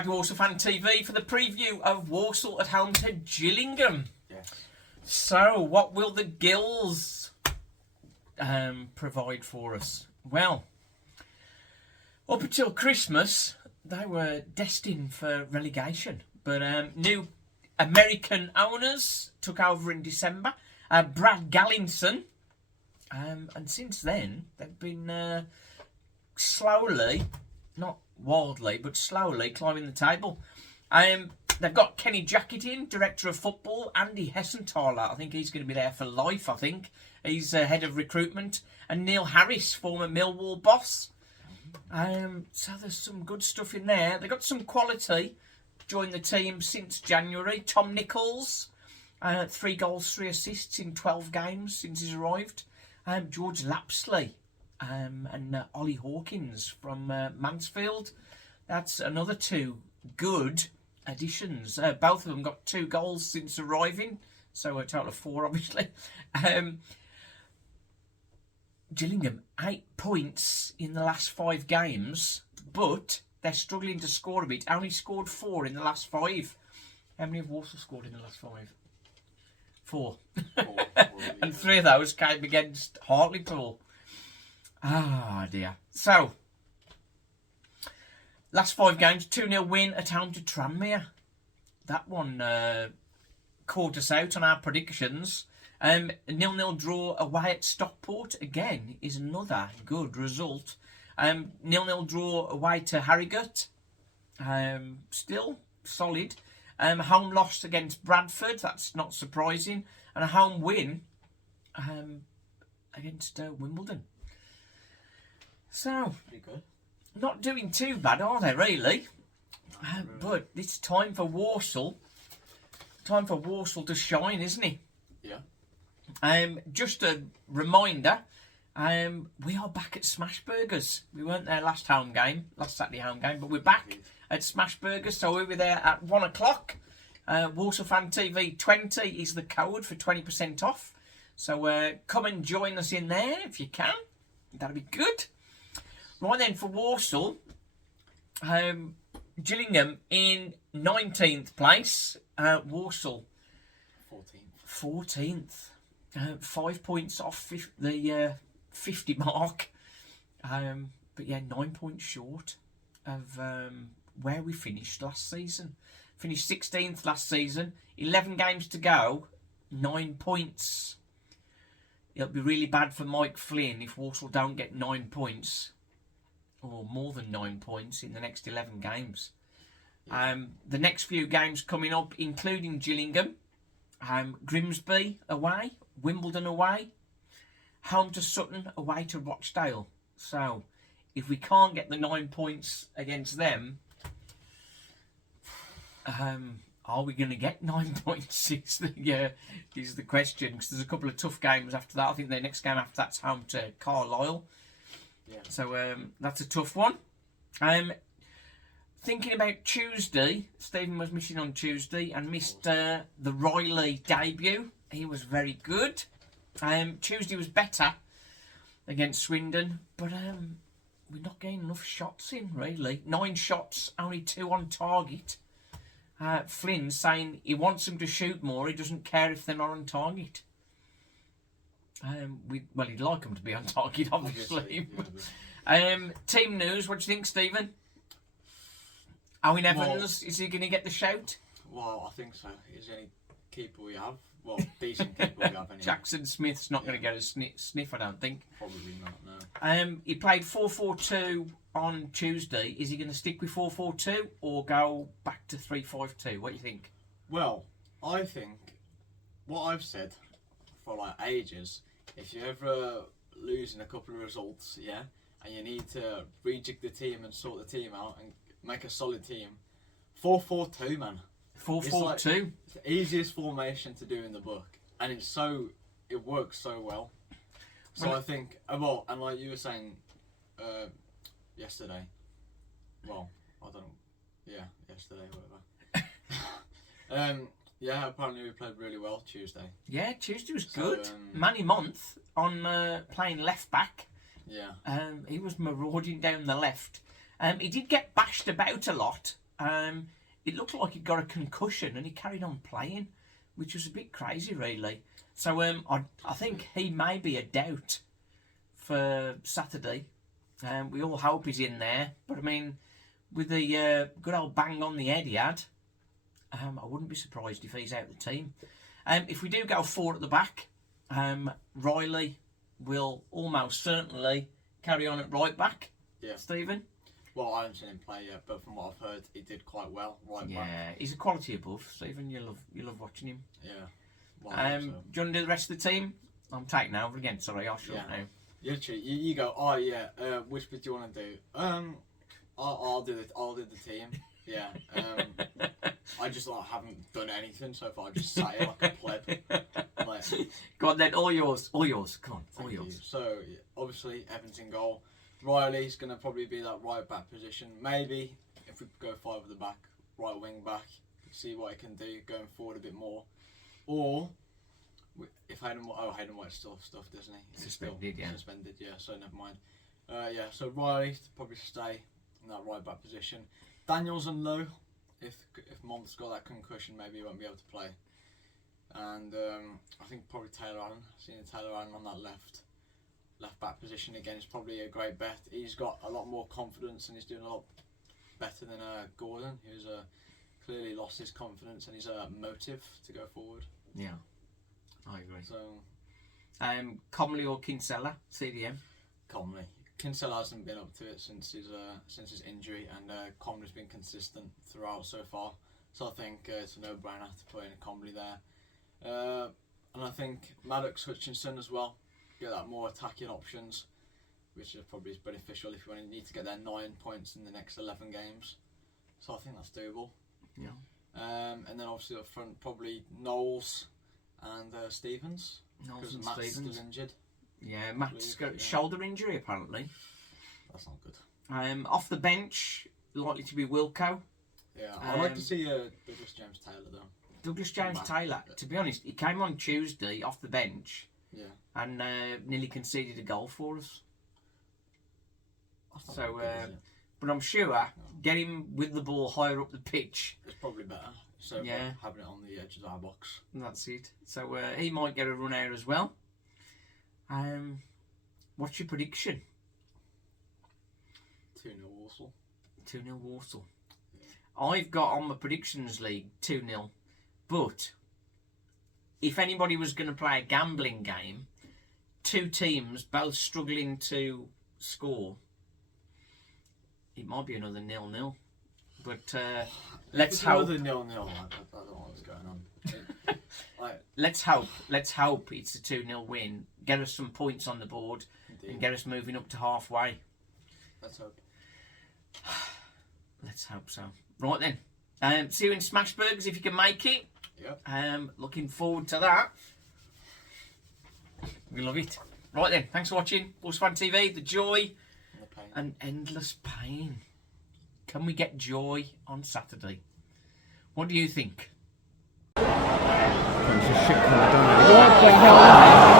back to Walsall Fan TV for the preview of Walsall at home to Gillingham. Yes. So, what will the Gills provide for us? Well, up until Christmas, they were destined for relegation. But new American owners took over in December. Brad Gallinson. And since then, they've been slowly, not wildly, but slowly climbing the table. They've got Kenny Jackett in, Director of Football. Andy Hessenthaler, I think he's going to be there for life, I think. He's Head of Recruitment. And Neil Harris, former Millwall boss. So there's some good stuff in there. They've got some quality. Joined the team since January. Tom Nichols, 3 goals, 3 assists in 12 games since he's arrived. George Lapsley and Ollie Hawkins from Mansfield. That's another 2 good additions. Both of them got 2 goals since arriving, so a total of 4, obviously. Gillingham, 8 points in the last 5 games, but they're struggling to score a bit. Only scored 4 in the last 5. How many have Walsall scored in the last 5? 4. And 3 of those came against Hartlepool. Ah, dear. So, last 5 games, 2-0 win at home to Tranmere. That one caught us out on our predictions. 0-0 draw away at Stockport, again, is another good result. 0-0 draw away to Harrogate. Still solid. Home loss against Bradford, that's not surprising. And a home win against Wimbledon. So, pretty good. Not doing too bad, are they, really? But it's time for Walsall. Time for Walsall to shine, isn't it? Yeah. Just a reminder, we are back at Smashburgers. We weren't there last Saturday home game, but we're back at Smashburgers. So we'll be there at 1 o'clock. Walsall Fan TV 20 is the code for 20% off. So come and join us in there if you can. That'll be good. Right then, for Walsall, Gillingham in 19th place. Walsall 14th. 5 points off the 50 mark. But yeah, 9 points short of where we finished last season. Finished 16th last season. 11 games to go. 9 points. It'll be really bad for Mike Flynn if Walsall don't get 9 points. Or more than 9 points in the next 11 games. The next few games coming up, including Gillingham. Grimsby away. Wimbledon away. Home to Sutton, away to Rochdale. So, if we can't get the 9 points against them, are we going to get 9 points? Is the question. Because there's a couple of tough games after that. I think the next game after that's home to Carlisle. Yeah. So that's a tough one. Thinking about Tuesday, Stephen was missing on Tuesday and missed the Riley debut. He was very good. Tuesday was better against Swindon, but we're not getting enough shots in, really. 9 shots, only 2 on target. Flynn saying he wants them to shoot more. He doesn't care if they're not on target. He'd like them to be on target, obviously. Team news, what do you think, Stephen? Owen Evans, is he going to get the shout? Well, I think so. He's the only keeper we have. Well, decent keeper we have anyway. Jackson Smith's not going to get a sniff, I don't think. Probably not, no. He played 4-4-2 on Tuesday. Is he going to stick with 4-4-2 or go back to 3-5-2? What do you think? Well, I think what I've said for like ages, if you're ever losing a couple of results, yeah, and you need to rejig the team and sort the team out and make a solid team, 4-4-2, man. 4-4-2? It's the easiest formation to do in the book, and it works so well. So I think, and like you were saying yesterday, yesterday, whatever. Apparently we played really well Tuesday. Yeah, Tuesday was good. Manny Month on playing left back. Yeah. He was marauding down the left. He did get bashed about a lot. It looked like he got a concussion and he carried on playing, which was a bit crazy, really. So I think he may be a doubt for Saturday. We all hope he's in there, but I mean, with the good old bang on the head he had, I wouldn't be surprised if he's out of the team. If we do go 4 at the back, Riley will almost certainly carry on at right back. Yeah. Stephen? Well, I haven't seen him play yet, but from what I've heard, he did quite well right back. Yeah, he's a quality above, Stephen. You love watching him. Yeah. Well, Do you want to do the rest of the team? I'm taking over again. Sorry, I'll shut now. Literally, you go. Oh yeah. Which bit do you want to do? I'll do it. I'll do the team. Yeah. I just haven't done anything so far. I just sat here like a pleb. Like, go on then, all yours. Come on, all yours. You. So obviously Evans in goal. Riley's gonna probably be that right back position. Maybe if we go 5 at the back, right wing back, see what he can do going forward a bit more. Or if Hayden White's still stuffed, isn't he? Suspended, yeah. Suspended, yeah. So never mind. Yeah. So Riley probably stay in that right back position. Daniels and Lowe. If Mont's got that concussion, maybe he won't be able to play. And I think probably Taylor Allen. Seeing Taylor Allen on that left back position again is probably a great bet. He's got a lot more confidence and he's doing a lot better than Gordon, who's clearly lost his confidence and his motive to go forward. Yeah, I agree. So, Comley or Kinsella, CDM? Comley. Kinsella hasn't been up to it since his injury, and Comley's been consistent throughout so far. So I think it's a no-brainer to put in Comley there. And I think Maddox, Hutchinson as well. Get that more attacking options, which is probably beneficial if you need to get their 9 points in the next 11 games. So I think that's doable. Yeah. And then obviously up front, probably Knowles and Stevens. Knowles and Matt's Stevens. still injured. Yeah, Matt's got shoulder injury apparently. That's not good. Off the bench, likely to be Wilco. Yeah, I'd like to see Douglas James Taylor though. Douglas James Taylor, to be honest, he came on Tuesday off the bench. Yeah. And nearly conceded a goal for us. So, good, but I'm sure get him with the ball higher up the pitch. It's probably better. So yeah, having it on the edge of our box. That's it. So he might get a run out as well. What's your prediction? 2-0 Walsall. 2-0 Walsall. Yeah. I've got on my predictions league 2-0, but if anybody was going to play a gambling game, 2 teams both struggling to score, it might be another 0-0. But let's hope. Another 0-0. I don't know what's going on. Let's hope it's a 2-0 win. Get us some points on the board. Indeed. And get us moving up to halfway. Let's hope. Let's hope so. Right then. See you in Smashburgers if you can make it. Yep. Looking forward to that. We love it. Right then, thanks for watching. Walsall TV, the joy and endless pain. Can we get joy on Saturday? What do you think? What the hell?